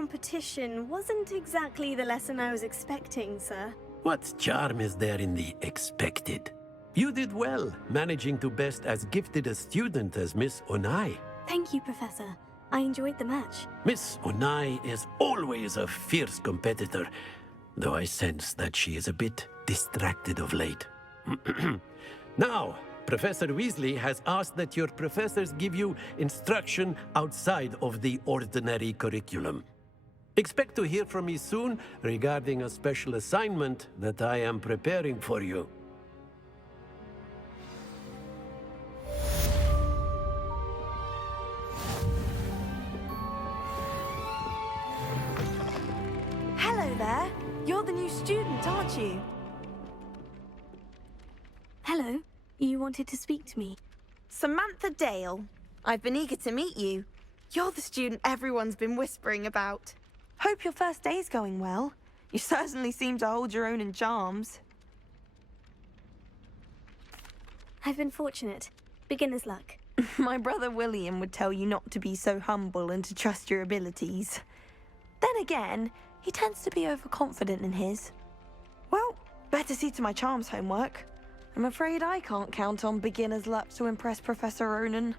competition wasn't exactly the lesson I was expecting, sir. What charm is there in the expected? You did well, managing to best as gifted a student as Miss Onai. Thank you, Professor. I enjoyed the match. Miss Onai is always a fierce competitor, though I sense that she is a bit distracted of late. Now, Professor Weasley has asked that your professors give you instruction outside of the ordinary curriculum. Expect to hear from me soon regarding a special assignment that I am preparing for you. Hello there. You're the new student, aren't you? Hello. You wanted to speak to me? Samantha Dale. I've been eager to meet you. You're the student everyone's been whispering about. Hope your first day's going well. You certainly seem to hold your own in charms. I've been fortunate. Beginner's luck. My brother William would tell you not to be so humble and to trust your abilities. Then again, he tends to be overconfident in his. Well, better see to my charms homework. I'm afraid I can't count on beginner's luck to impress Professor Ronan.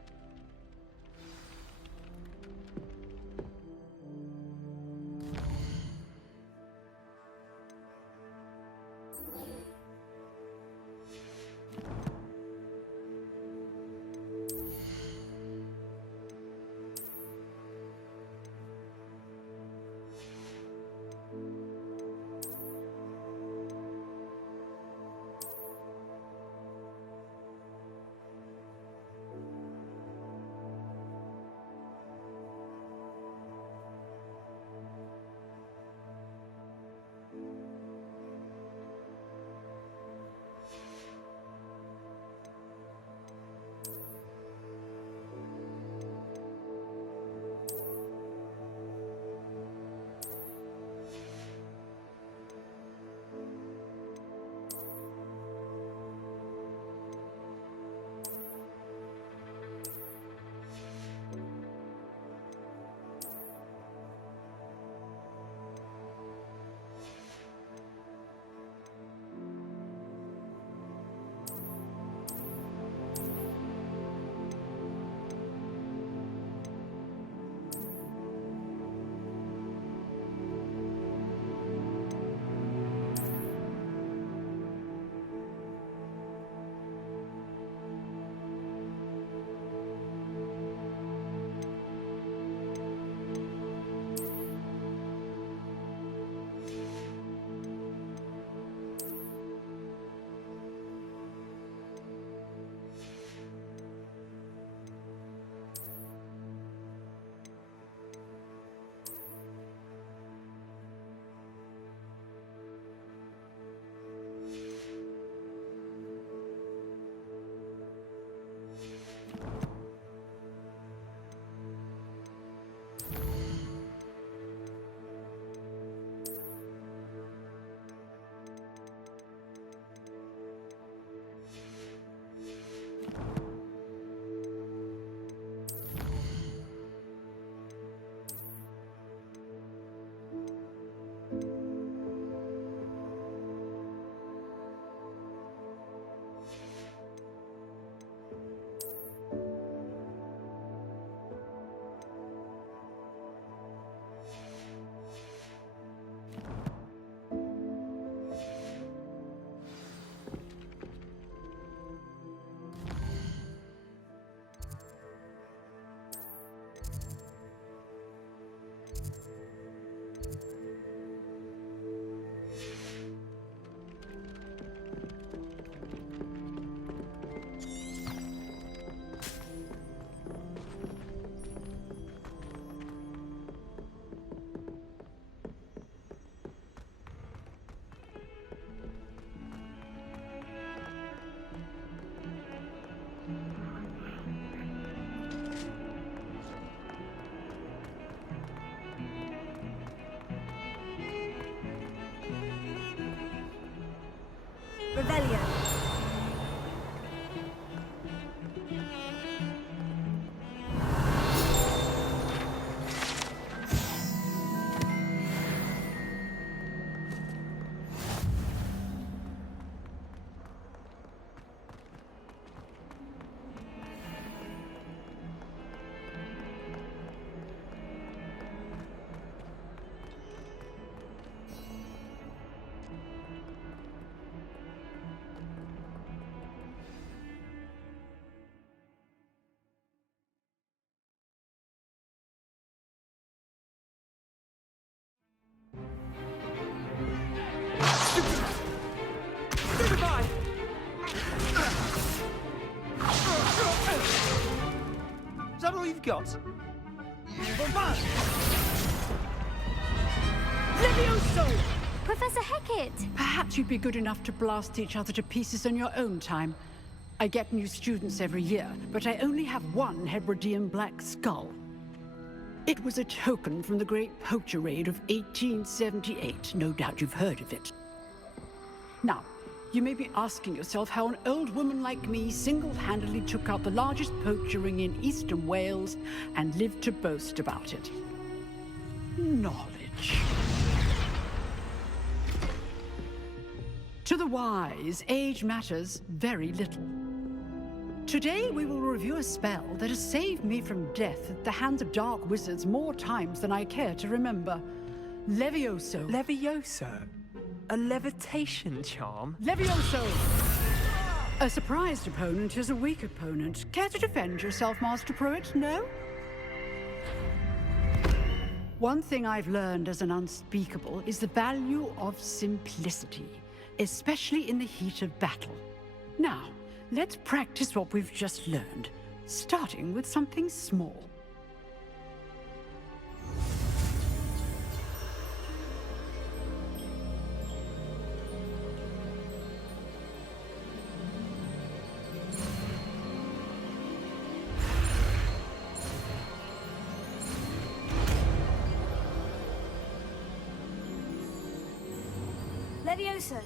Revelio. all you've got? Levioso! Professor Hecat! Perhaps you'd be good enough to blast each other to pieces in your own time. I get new students every year, but I only have one Hebridean black skull. It was a token from the Great Poacher Raid of 1878. No doubt you've heard of it. Now, you may be asking yourself how an old woman like me single-handedly took out the largest poacher ring in eastern Wales and lived to boast about it. Knowledge. To the wise, age matters very little. Today we will review a spell that has saved me from death at the hands of dark wizards more times than I care to remember. Levioso. Levioso? A levitation charm? Levioso! A surprised opponent is a weak opponent. Care to defend yourself, Master Pruitt? No? One thing I've learned as an unspeakable is the value of simplicity, especially in the heat of battle. Now, let's practice what we've just learned, starting with something small. Levioso!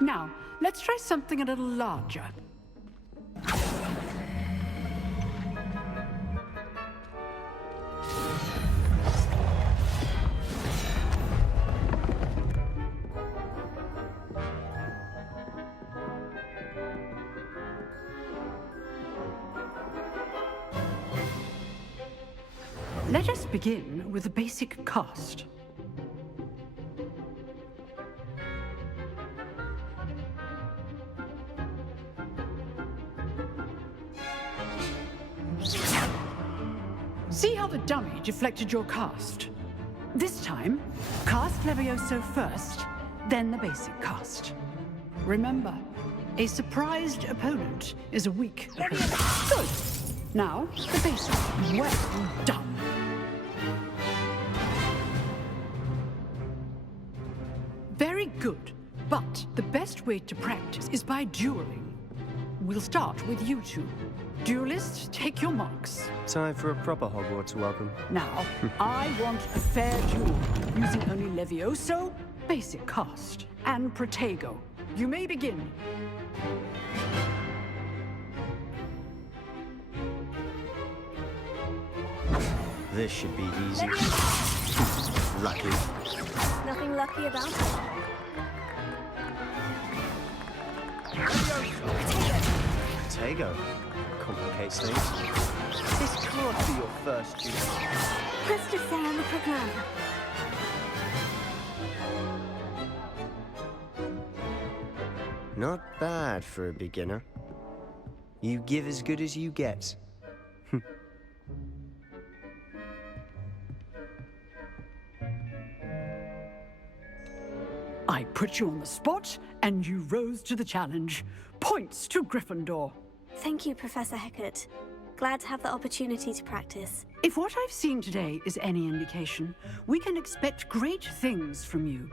Now, let's try something a little larger. Let us begin with the basic cast. See how the dummy deflected your cast? This time, cast Levioso first, then the basic cast. Remember, a surprised opponent is a weak opponent. Good. Now, the basic. Well done. Very good. But the best way to practice is by dueling. We'll start with you two. Duelists, take your marks. Time for a proper Hogwarts welcome. Now, I want a fair duel, using only Levioso, basic cast, and Protego. You may begin. This should be easy. Lucky. Nothing lucky about it. Tego. Complicates things. This can't be your first duel. Let's just say I'm a quick learner. Not bad for a beginner. You give as good as you get. I put you on the spot, and you rose to the challenge. Points to Gryffindor. Thank you, Professor Hecat. Glad to have the opportunity to practice. If what I've seen today is any indication, we can expect great things from you.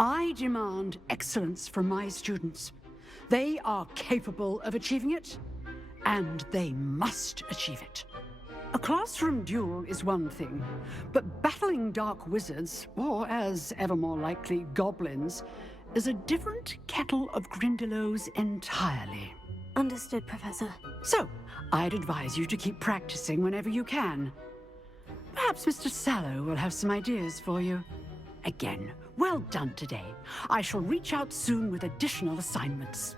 I demand excellence from my students. They are capable of achieving it, and they must achieve it. A classroom duel is one thing, but battling dark wizards, or as ever more likely, goblins, is a different kettle of Grindylows entirely. Understood, Professor. So, I'd advise you to keep practicing whenever you can. Perhaps Mr. Sallow will have some ideas for you. Again, well done today. I shall reach out soon with additional assignments.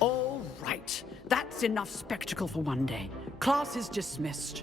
All right. That's enough spectacle for one day. Class is dismissed.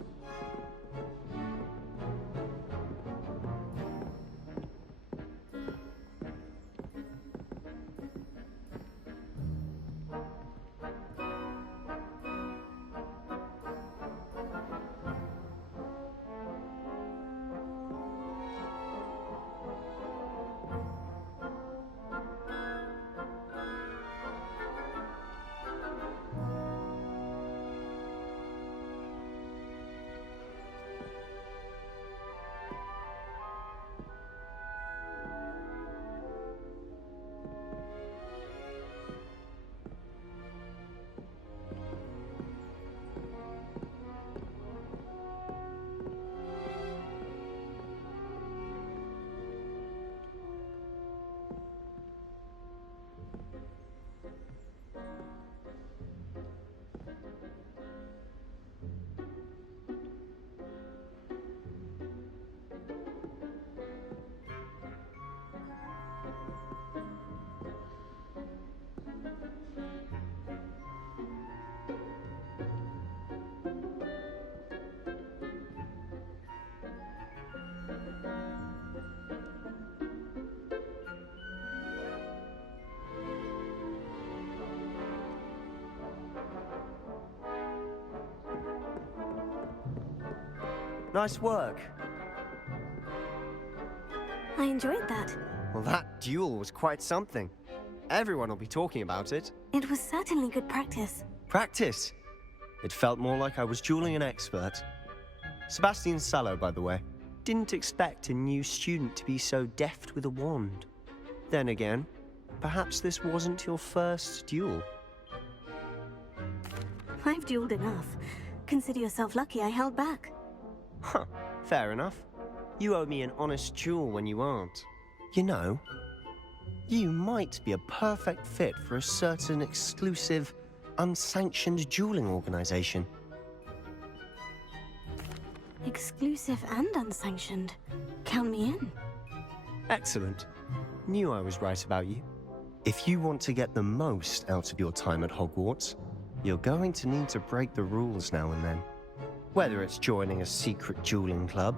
Nice work. I enjoyed that. Well, that duel was quite something. Everyone will be talking about it. It was certainly good practice. Practice. It felt more like I was dueling an expert. Sebastian Sallow, by the way. Didn't expect a new student to be so deft with a wand. Then again, perhaps this wasn't your first duel. I've dueled enough. Consider yourself lucky I held back. Huh, fair enough. You owe me an honest duel when you aren't. You know, you might be a perfect fit for a certain exclusive, unsanctioned dueling organization. Exclusive and unsanctioned. Count me in. Excellent. Knew I was right about you. If you want to get the most out of your time at Hogwarts, you're going to need to break the rules now and then. Whether it's joining a secret dueling club,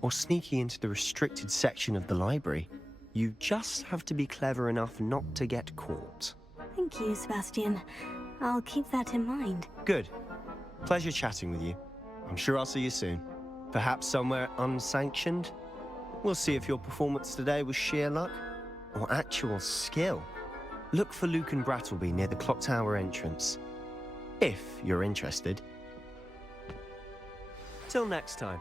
or sneaking into the restricted section of the library, you just have to be clever enough not to get caught. Thank you, Sebastian. I'll keep that in mind. Good. Pleasure chatting with you. I'm sure I'll see you soon. Perhaps somewhere unsanctioned? We'll see if your performance today was sheer luck or actual skill. Look for Luke and Brattleby near the clock tower entrance, if you're interested. Till next time.